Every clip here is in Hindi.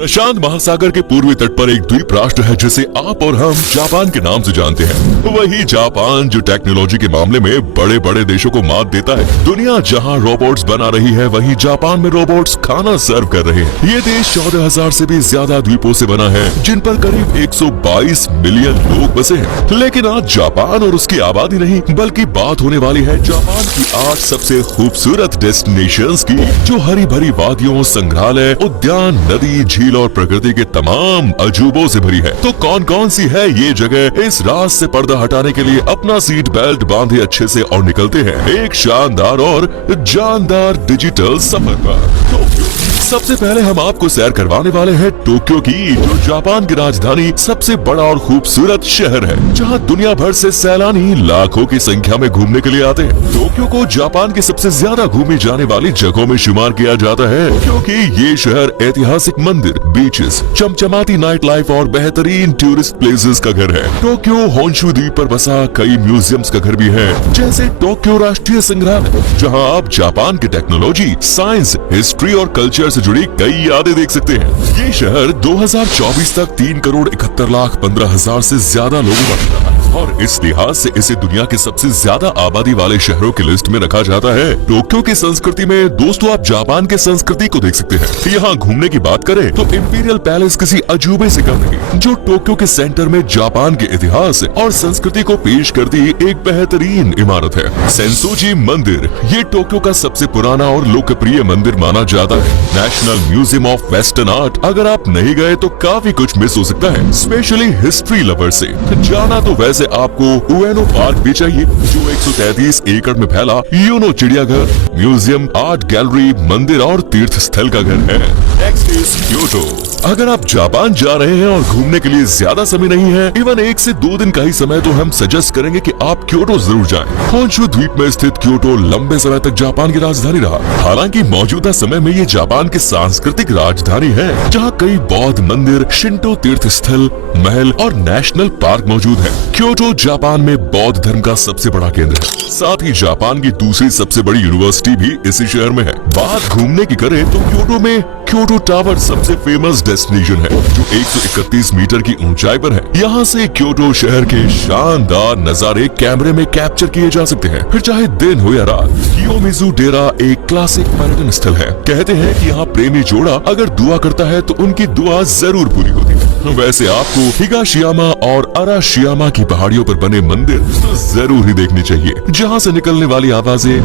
प्रशांत महासागर के पूर्वी तट पर एक द्वीप राष्ट्र है जिसे आप और हम जापान के नाम से जानते हैं। वही जापान जो टेक्नोलॉजी के मामले में बड़े बड़े देशों को मात देता है। दुनिया जहां रोबोट्स बना रही है, वहीं जापान में रोबोट्स खाना सर्व कर रहे हैं। ये देश 14,000 से भी ज्यादा द्वीपों से बना है, जिन पर करीब 122 मिलियन लोग बसे हैं। लेकिन आज जापान और उसकी आबादी नहीं, बल्कि बात होने वाली है जापान की 8 सबसे खूबसूरत डेस्टिनेशंस की, जो हरी भरी वादियों, संग्रहालय, उद्यान, नदी, झील और प्रकृति के तमाम अजूबों से भरी है। तो कौन कौन सी है ये जगह? इस रात से पर्दा हटाने के लिए अपना सीट बेल्ट बांधे अच्छे से और निकलते हैं एक शानदार और जानदार डिजिटल सफर पर। सबसे पहले हम आपको सैर करवाने वाले हैं टोक्यो की, जो जापान की राजधानी सबसे बड़ा और खूबसूरत शहर है, जहां दुनिया भर से सैलानी लाखों की संख्या में घूमने के लिए आते हैं। टोक्यो को जापान की सबसे ज्यादा घूमी जाने वाली जगहों में शुमार किया जाता है, क्योंकि ये शहर ऐतिहासिक मंदिर, बीचेस, चमचमाती नाइट लाइफ और बेहतरीन टूरिस्ट प्लेसेस का घर है। टोक्यो होन्शु द्वीप पर बसा कई म्यूजियम्स का घर भी है, जैसे टोक्यो राष्ट्रीय संग्रहालय, जहां आप जापान की टेक्नोलॉजी, साइंस, हिस्ट्री और कल्चर से जुड़ी कई यादें देख सकते हैं। ये शहर 2024 तक 3,71,15,000 से ज्यादा लोगों का रहा है और इस लिहाज से इसे दुनिया के सबसे ज्यादा आबादी वाले शहरों की लिस्ट में रखा जाता है। टोक्यो की संस्कृति में दोस्तों आप जापान के संस्कृति को देख सकते हैं। यहाँ घूमने की बात करें तो इम्पीरियल पैलेस किसी अजूबे से कम नहीं, जो टोक्यो के सेंटर में जापान के इतिहास और संस्कृति को पेश करती एक बेहतरीन इमारत है। सेंसोजी मंदिर ये टोक्यो का सबसे पुराना और लोकप्रिय मंदिर माना जाता है। National museum of western art, अगर आप नहीं गए तो काफी कुछ मिस हो सकता है, स्पेशली हिस्ट्री लवर से। जाना तो वैसे आपको उएनो पार्क भी चाहिए, जो 133 एकड़ में फैला यूनो चिड़ियाघर, म्यूजियम, आर्ट गैलरी, मंदिर और तीर्थ स्थल का घर है। Next is Kyoto. अगर आप जापान जा रहे हैं और घूमने के लिए ज्यादा समय नहीं है, इवन 1 से 2 दिन का ही समय, तो हम सजेस्ट करेंगे कि आप क्योटो जरूर जाएं। होन्शु द्वीप में स्थित क्योटो लंबे समय तक जापान की राजधानी रहा। हालांकि मौजूदा समय में ये जापान की सांस्कृतिक राजधानी है, जहाँ कई बौद्ध मंदिर, शिंटो तीर्थ स्थल, महल और नेशनल पार्क मौजूद है। क्योटो जापान में बौद्ध धर्म का सबसे बड़ा केंद्र है। साथ ही जापान की दूसरी सबसे बड़ी यूनिवर्सिटी भी इसी शहर में है। बात घूमने की करें तो क्योटो में क्योटो टावर सबसे फेमस डेस्टिनेशन है, जो 131 मीटर की ऊंचाई पर है। यहाँ से क्योटो शहर के शानदार नजारे कैमरे में कैप्चर किए जा सकते हैं, फिर चाहे दिन हो या रात। कियोमिज़ु डेरा एक क्लासिक पर्यटन स्थल है। कहते हैं कि यहाँ प्रेमी जोड़ा अगर दुआ करता है तो उनकी दुआ जरूर पूरी होती है। वैसे आपको हिगाशियामा और अराशियामा की पहाड़ियों पर बने मंदिर तो जरूर ही देखनी चाहिए, जहाँ से निकलने वाली आवाजें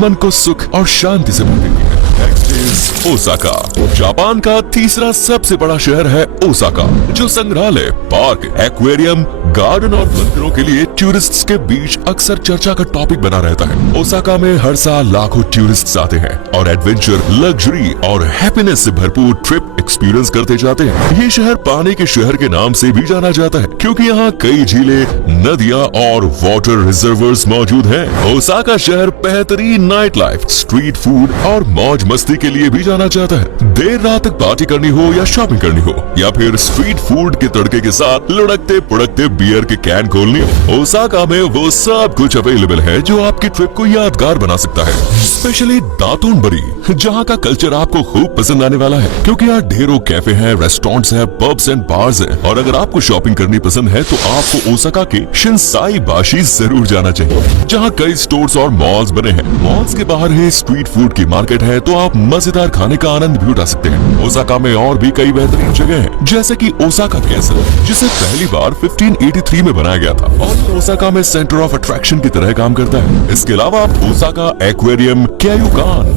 मन को सुख और शांति से भर देती है। Next is Osaka. जापान का तीसरा सबसे बड़ा शहर है ओसाका, जो संग्रहालय, पार्क, एक्वेरियम, गार्डन और मंदिरों के लिए टूरिस्ट्स के बीच अक्सर चर्चा का टॉपिक बना रहता है। ओसाका में हर साल लाखों टूरिस्ट्स आते हैं और एडवेंचर, लग्जरी और हैप्पीनेस से भरपूर ट्रिप एक्सपीरियंस करते जाते हैं। ये शहर पानी के शहर के नाम से भी जाना जाता है, क्योंकि यहाँ कई झीलें, नदियाँ और वाटर रिजर्वर्स मौजूद हैं। ओसाका शहर बेहतरीन नाइट लाइफ, स्ट्रीट फूड और मौज मस्ती के लिए भी जाना जाता है। देर रात तक पार्टी करनी हो या शॉपिंग करनी हो, या फिर स्ट्रीट फूड के तड़के के साथ लुढ़कते पुढ़कते बियर के कैन खोलनी हो, ओसाका में वो सब कुछ अवेलेबल है जो आपकी ट्रिप को यादगार बना सकता है। स्पेशली दातुनबरी, जहाँ का कल्चर आपको खूब पसंद आने वाला है, क्योंकि यहाँ ढेरों कैफे हैं, रेस्टोरेंट्स हैं, पब्स एंड बार्स हैं। और अगर आपको शॉपिंग करनी पसंद है तो आपको ओसाका के शिनसाई बाशी जरूर जाना चाहिए, जहाँ कई स्टोर्स और मॉल्स बने हैं। मॉल्स के बाहर ही स्ट्रीट फूड की मार्केट है, तो आप मजेदार खाने का आनंद भी उठा सकते हैं। ओसाका में और भी कई बेहतरीन जगह हैं, जैसे कि ओसाका कैसल, जिसे पहली बार 1583 में बनाया गया था और ओसाका में सेंटर ऑफ अट्रैक्शन की तरह काम करता है। इसके अलावा आप ओसाका एक्वेरियम, क्यायुकान,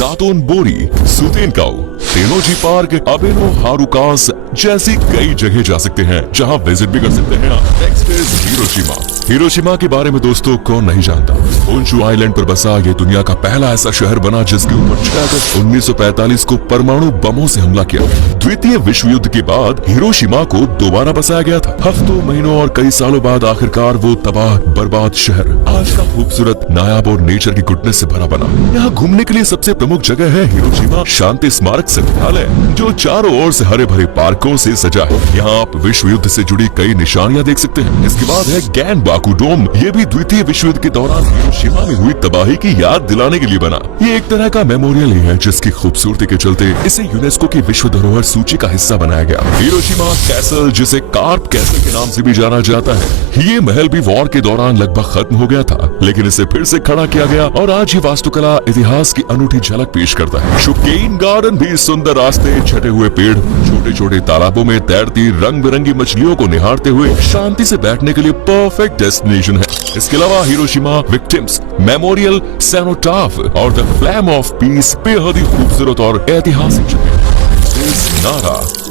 दातोनबोरी, सुतेनकाउ, तेनोजी पार्क, अबेनो हारुकास जैसी कई जगह जा सकते हैं, जहां विजिट भी कर सकते हैं। Next is Hiroshima. हिरोशिमा के बारे में दोस्तों कौन नहीं जानता। होन्शु आइलैंड पर बसा ये दुनिया का पहला ऐसा शहर बना जिसके ऊपर 6 अगस्त 1945 को परमाणु बमों से हमला किया। द्वितीय विश्व युद्ध के बाद हिरोशिमा को दोबारा बसाया गया था। हफ्तों, महीनों और कई सालों बाद आखिरकार वो तबाह बर्बाद शहर आज का खूबसूरत, नायाब और नेचर की गुडनेस से भरा बना। यहाँ घूमने के लिए सबसे प्रमुख जगह है हिरोशिमा शांति स्मारक संग्रहालय, जो चारों ओर से हरे भरे पार्कों से सजा है। यहाँ आप विश्व युद्ध से जुड़ी कई निशानियां देख सकते हैं। इसके बाद है गैनबाकू याकुडोम ये भी द्वितीय विश्व युद्ध के दौरान हिरोशिमा में हुई तबाही की याद दिलाने के लिए बना। ये एक तरह का मेमोरियल ही है जिसकी खूबसूरती के चलते इसे यूनेस्को की विश्व धरोहर सूची का हिस्सा बनाया गया। हिरोशिमा कैसल, जिसे कार्प कैसल के नाम से भी जाना जाता है, ये महल भी वॉर के दौरान लगभग खत्म हो गया था, लेकिन इसे फिर से खड़ा किया गया और आज ये वास्तुकला इतिहास की अनूठी झलक पेश करता है। शुकेन गार्डन भी सुंदर रास्ते, छटे हुए पेड़, छोटे छोटे तालाबों में तैरती रंग बिरंगी मछलियों को निहारते हुए शांति से बैठने के लिए परफेक्ट डेस्टिनेशन है। इसके अलावा हिरोशिमा विक्टिम्स मेमोरियल, सेनोटाफ और द फ्लैम ऑफ पीस बेहद ही खूबसूरत और ऐतिहासिक जगह है।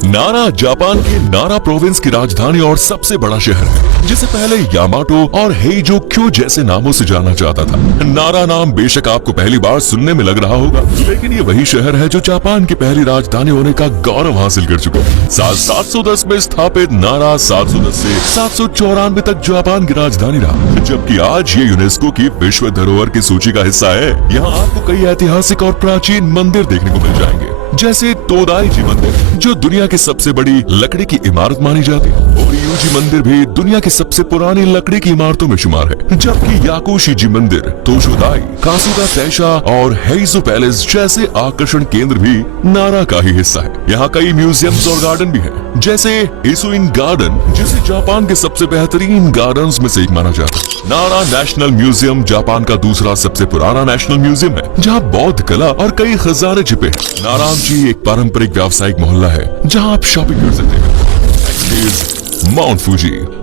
नारा जापान के नारा प्रोविंस की राजधानी और सबसे बड़ा शहर है, जिसे पहले यामाटो और हेइजोक्यो जैसे नामों से जाना जाता था। नारा नाम बेशक आपको पहली बार सुनने में लग रहा होगा, लेकिन ये वही शहर है जो जापान की पहली राजधानी होने का गौरव हासिल कर चुका है। साल 710 में स्थापित नारा 710 से 794 तक जापान की राजधानी रहा, जबकि आज ये यूनेस्को की विश्व धरोहर की सूची का हिस्सा है। यहाँ आपको कई ऐतिहासिक और प्राचीन मंदिर देखने को मिल जाएंगे, जैसे तोदाईजी मंदिर जो दुनिया की सबसे बड़ी लकड़ी की इमारत मानी जाती है, और यूजी मंदिर भी दुनिया की सबसे पुरानी लकड़ी की इमारतों में शुमार है, जबकि याकुशीजी मंदिर, तोशोदाई, कासुगा तैशा और हेइजो पैलेस जैसे आकर्षण केंद्र भी नारा का ही हिस्सा है। यहाँ कई म्यूजियम्स और गार्डन भी है, जैसे इसुइन गार्डन, जिसे जापान के सबसे बेहतरीन गार्डन्स में से एक माना जाता है। नारा नेशनल म्यूजियम जापान का दूसरा सबसे पुराना नेशनल म्यूजियम है, जहाँ बौद्ध कला और कई खजाने छिपे हैं। नाराम जी एक पारंपरिक व्यावसायिक मोहल्ला है जहाँ आप शॉपिंग कर सकते हैं।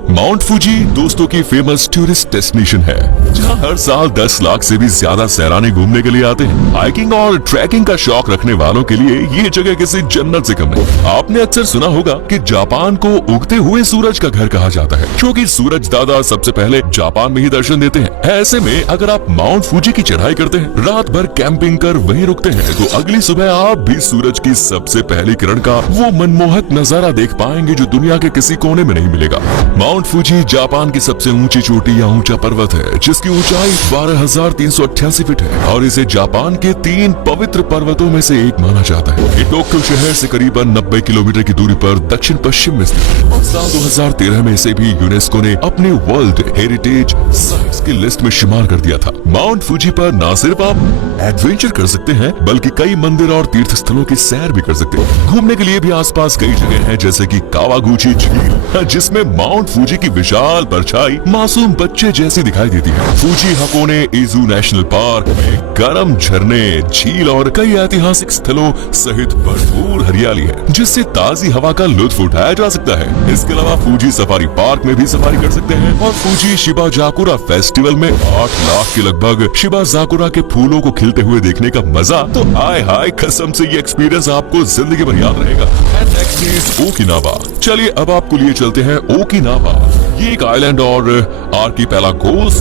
माउंट फूजी दोस्तों की फेमस टूरिस्ट डेस्टिनेशन है, जहाँ हर साल 10 लाख से भी ज्यादा सैलानी घूमने के लिए आते हैं। हाइकिंग और ट्रैकिंग का शौक रखने वालों के लिए ये जगह किसी जन्नत से कम नहीं। आपने अक्सर सुना होगा कि जापान को उगते हुए सूरज का घर कहा जाता है, क्योंकि सूरज दादा सबसे पहले जापान में ही दर्शन देते हैं। ऐसे में अगर आप माउंट फूजी की चढ़ाई करते हैं, रात भर कैंपिंग कर वहीं रुकते हैं, तो अगली सुबह आप भी सूरज की सबसे पहली किरण का वो मनमोहक नजारा देख पाएंगे जो दुनिया के किसी कोने में नहीं मिलेगा। माउंट फूजी जापान की सबसे ऊंची चोटी या ऊंचा पर्वत है, जिसकी ऊंचाई 12,388 फीट है और इसे जापान के 3 पवित्र पर्वतों में से एक माना जाता है। ये टोक्यो शहर से करीबन 90 किलोमीटर की दूरी पर दक्षिण पश्चिम में स्थित है और साल 2013 में इसे भी यूनेस्को ने अपने वर्ल्ड हेरिटेज साइट्स की लिस्ट में शुमार कर दिया था। माउंट फूजी पर न सिर्फ आप एडवेंचर कर सकते हैं, बल्कि कई मंदिर और तीर्थ स्थलों की सैर भी कर सकते हैं। घूमने के लिए भी आसपास कई जगह हैं, जैसे कि कावागुची झील, जिसमें माउंट फूजी की विशाल परछाई मासूम बच्चे जैसी दिखाई देती है। फूजी हकोने इजू नेशनल पार्क में गर्म झरने, झील और कई ऐतिहासिक स्थलों सहित भरपूर हरियाली है, जिससे ताजी हवा का लुत्फ उठाया जा सकता है। इसके अलावा फूजी सफारी पार्क में भी सफारी कर सकते हैं और फूजी शिबा जाकुरा फेस्टिवल में 8 लाख के लगभग शिबा जाकुरा के फूलों को खिलते हुए देखने का मजा तो आय हाय, कसम से ये एक्सपीरियंस आपको जिंदगी भर याद रहेगा। ओकिनावा। चलिए अब आपको लिए चलते हैं ओकिनावा। ये एक आइलैंड और आर्किपेलागोस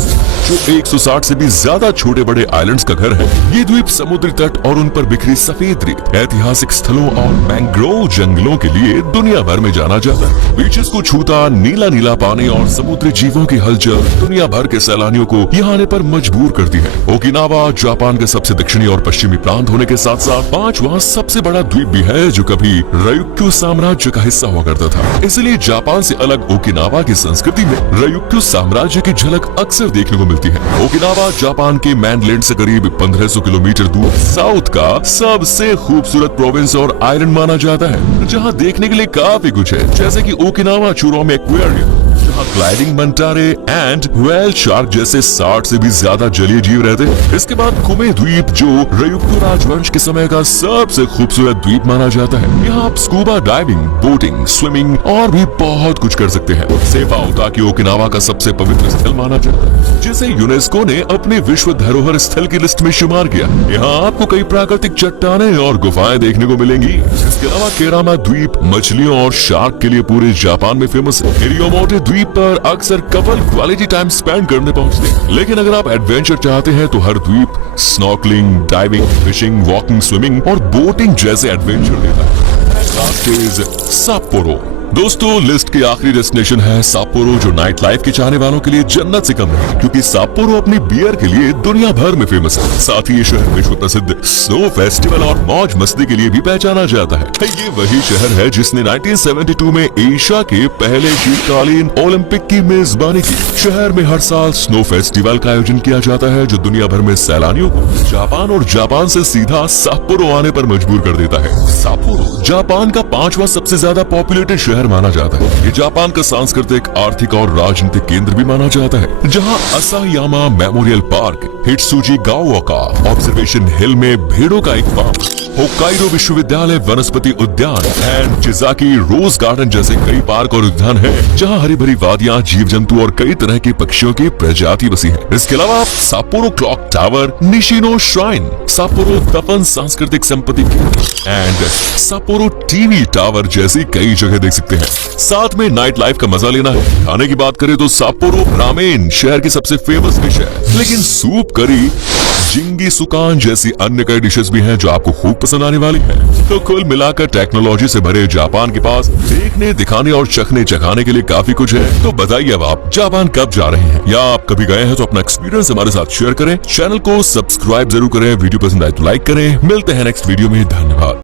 जो 160 से भी ज्यादा छोटे बड़े आइलैंड्स का घर है। ये द्वीप समुद्री तट और उन पर बिखरी सफेद रेत, ऐतिहासिक स्थलों और मैंग्रोव जंगलों के लिए दुनिया भर में जाना जाता है। बीचेस को छूता नीला नीला पानी और समुद्री जीवों की हलचल दुनिया भर के सैलानियों को यहाँ आने पर मजबूर करती है। ओकिनावा जापान के सबसे दक्षिणी और पश्चिमी प्रांत होने के साथ साथ 5वां सबसे बड़ा द्वीप भी है, जो कभी रयुक्यू साम्राज्य का हिस्सा हुआ करता था। इसलिए जापान से अलग ओकिनावा की संस्कृति में रयुक्यू साम्राज्य की झलक अक्सर देखने को मिलती है। ओकिनावा जापान के मेनलैंड से करीब 1500 किलोमीटर दूर साउथ का सबसे खूबसूरत प्रोविंस और आइलैंड माना जाता है, जहाँ देखने के लिए काफी कुछ है, जैसे कि ओकिनावा चुरोम एक्वेरियम, जहाँ ग्लाइडिंग मंटारे एंड व्हेल शार्क जैसे 60 से भी ज्यादा जलीय जीव रहते हैं। इसके बाद कुमे द्वीप, जो रयुक्यू राजवंश के समय का सबसे खूबसूरत द्वीप माना जाता है। यहाँ आप स्कूबा डाइविंग, बोटिंग, स्विमिंग और भी बहुत कुछ कर सकते हैं। सेफा ओताकी ओकिनावा का सबसे पवित्र स्थल माना जाता है, जिसे यूनेस्को ने अपने विश्व धरोहर स्थल की लिस्ट में शुमार किया। यहाँ आपको कई प्राकृतिक चट्टानें और गुफाएं देखने को मिलेंगी। इसके अलावा केरामा द्वीप मछलियों और शार्क के लिए पूरे जापान में फेमस है। हिरियोमोटे द्वीप पर अक्सर कपल क्वालिटी टाइम स्पेंड करने पहुंचते हैं, लेकिन अगर आप एडवेंचर चाहते हैं तो हर द्वीप snorkelling, diving, fishing, walking, swimming और बोटिंग जैसे एडवेंचर देता है। साप्पोरो दोस्तों लिस्ट की आखिरी डेस्टिनेशन है साप्पोरो, जो नाइट लाइफ के चाहने वालों के लिए जन्नत से कम है, क्योंकि साप्पोरो अपनी बियर के लिए दुनिया भर में फेमस है। साथ ही ये शहर विश्व प्रसिद्ध स्नो फेस्टिवल और मौज मस्ती के लिए भी पहचाना जाता है। ये वही शहर है जिसने 1972 में एशिया के पहले शीतकालीन ओलंपिक की मेजबानी की। शहर में हर साल स्नो फेस्टिवल का आयोजन किया जाता है, जो दुनिया भर में सैलानियों को जापान और जापान से सीधा साप्पोरो आने पर मजबूर कर देता है। साप्पोरो जापान का 5वां सबसे ज्यादा पॉपुलेटेड शहर माना जाता है। ये जापान का सांस्कृतिक, आर्थिक और राजनीतिक केंद्र भी माना जाता है, जहां असायामा मेमोरियल पार्क, हिट्सुजी गाओका ऑब्जर्वेशन हिल में भेड़ों का एक फार्म, होक्काइडो विश्वविद्यालय वनस्पति उद्यान एंड चिजाकी रोज गार्डन जैसे कई पार्क और उद्यान हैं, जहां हरी भरी वादियां, जीव जंतु और कई तरह के पक्षियों की प्रजाति बसी है। इसके अलावा आप Sapporo clock tower, Nishino shrine, Sapporo दफन सांस्कृतिक संपत्ति एंड साप्पोरो टीवी टावर जैसी कई जगह देख सकते हैं। साथ में नाइट लाइफ का मजा लेना है। खाने की बात करें तो साप्पोरो रामेन शहर की सबसे फेमस डिश है, लेकिन सूप, करी, जिंगी सुकान जैसी अन्य कई डिशेस भी हैं जो आपको खूब पसंद आने वाली हैं। तो कुल मिलाकर टेक्नोलॉजी से भरे जापान के पास देखने, दिखाने और चखने चखाने के लिए काफी कुछ है। तो बताइए अब आप जापान कब जा रहे हैं, या आप कभी गए हैं तो अपना एक्सपीरियंस हमारे साथ शेयर करें। चैनल को सब्सक्राइब जरूर करें, वीडियो पसंद आए तो लाइक करें। मिलते हैं नेक्स्ट वीडियो में, धन्यवाद।